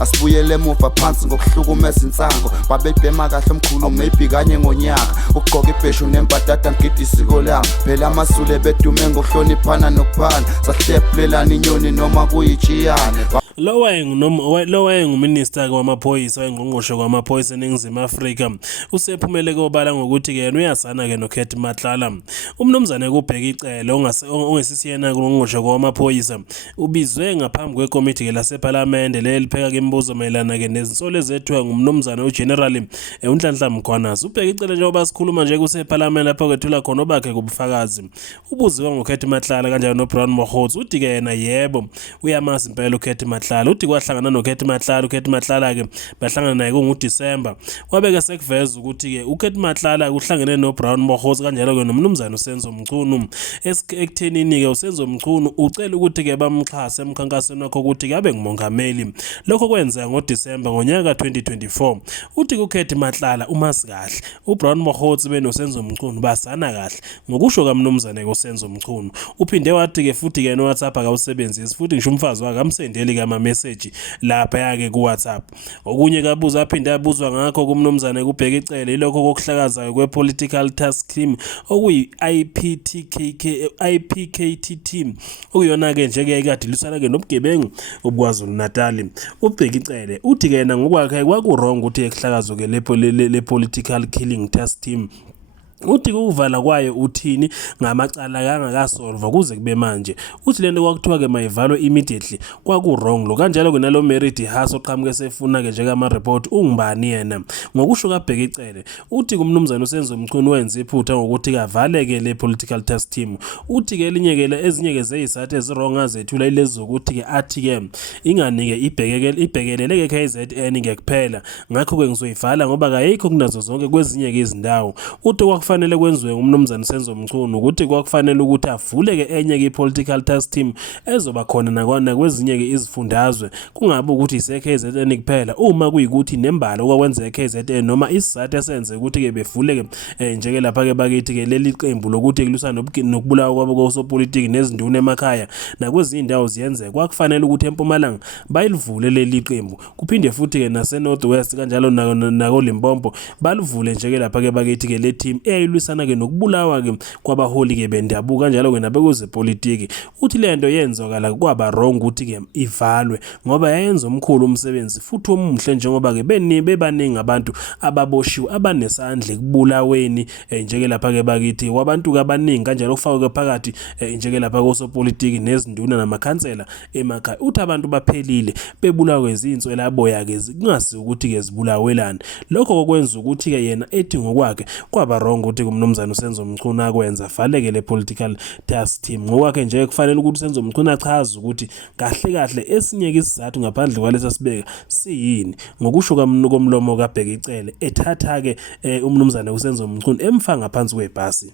Asibuyele emuva phansi ngokuhlukumeza insango babebhema kahle omkhulu maybe kanye ngonyaka ugqoka ibheshu nembadada ngidi isiko lami phela amasule bedume ngokuhloniphana nokuphana sahlephulelana inyoni noma kuyijiyane. Lo wayenguminister kwamaphoyisa wengqongqoshe kwamaphoyisa eNingizimu Afrika usephumele kobala ngokuthi yena uyasana noKhethi Matlala. Umnumzane kubheka icele ongesisiyena ngqongqoshe kwamaphoyisa ubizwe ngaphambi kwekomiti lasePhalamende lelipheka imibuzo mayelana nezinsolo ezethwa ngumnumzane uGeneral uNhlanhla Mkhwanazi. Ubheka icele njengoba sikhuluma nje kusePhalamende lapho kwethula khona obakhe kubufakazi. Ubuziwe ngoKhethi Matlala kanjalo noBrown Mokgotsi uthi yena yebo uyamazi impela uKhethi Matlala. Uthi kwahlangana noKhethi Matlala, uKhethi Matlala ke bahlangana naye ngoDisemba. Kwabeke sekuveza ukuthi ke uKhethi Matlala uhlangene noBrown Mokgotsi kanjalo ke nomnumzane uSenzo Mchunu. Ekuthenini ke uSenzo Mchunu ucela ukuthi ke bamxhase emkhankasweni wakhe ukuthi ke abe ngumongameli. Lokho kwenzeka ngoDisemba ngonyaka ka2024. Uthi kuKhethi Matlala umazi kahle uBrown Mokgotsi benoSenzo Mchunu basana kahle ngokusho kaMnumzane kuSenzo Mchunu. Uphinde wathi ke futhi ke no WhatsApp akawusebenzisi futhi ngisho umfazi wakhe amsendeli message lapha yake ku WhatsApp. Okunye kabuza aphinde abuzwa ngakho kumnumzane kubheka icele ilokho kokuhlakaza kwepolitical task team okuyi IPKTT okuyona ke njeke ikade lusana ke nobugebengu obukwaZulu Natal. Ubheka icele uthi ke yena ngokwakhe kwakurong ukuthi ekuhlakazo ke le political killing task team. Uthi ukuvala kwayo uthini ngamacala kangakasolva kuze kube manje. Uthi lento kwakuthiwa ke mayivalwe immediately kwakurong lo kanjalo ke nalo Merit Hass oqhamuke sefuna ke njengama report ungubani yena. Ngokusho kabheka icele uthi kumnumzane uSenzo Mchunu wenza iphutha ngokuthi kavaleke le political task team. Uthi ke elinye ke ezinye ke zeyisathe ezirong azethula ilezi ukuthi ke athi ke inganike ibhekelele ke KZN ngekuphela ngakho ke ngizoyivala ngoba kayikho kunazo zonke kwezinye ke izindawo. Uthi kufanele kwenziwe umnumzane uSenzo Mchunu ukuthi kwakufanele ukuthi avule ke enye ke political task team ezoba khona nakona kwezinye ke izifundazwe kungabe ukuthi iseKZN kuphela uma kuyikuthi nembalo okwenza eKZN noma isizathu esenze ukuthi ke bevule ke njeke lapha ke bakithi ke leli qembu lokuthi kulusana nokubulawa kwabo kosopolitiki nezinduna emakhaya nakwezinye indawo ziyenze kwakufanele ukuthi eMpumalanga bayilivule leli qembu kuphinde futhi ke naseNorth West kanjalo nako Limpopo balivule njeke lapha ke bakithi ke le team eyilwisana ke nokubulawa ke kwabaholi ke bendabuko kanjalo ke nabekozepolitiki. Uthi lento yenzakala kwaba wrong ukuthi ke ivalwe ngoba yayenza omkhulu umsebenzi futhi omuhle njengoba ke bebaningi abantu ababoshiwe abanesandla ekubulaweni njeke lapha ke bakithi kwabantu abaningi kanjalo kufakwe phakathi njeke lapha kosopolitiki nezinduna namakhansela emakhaya. Uthi abantu baphelile bebulawa kwezinswela boya ke kungasi ukuthi ke zibulawelana. Lokho kokwenza ukuthi ke yena ethi ngokwakhe kwaba wrong ukuthi kumnumzane uSenzo Mchunu akwenza valeke le political task team ngokwakhe nje kufanele ukuthi uSenzo Mchunu achaze ukuthi kahle kahle esinye ke isizathu ngaphandle kwalesa sibeka siyini ngokusho komlomo kabheka icele ethatha ke umnumzane uSenzo Mchunu emfanga phansi kwebhasi.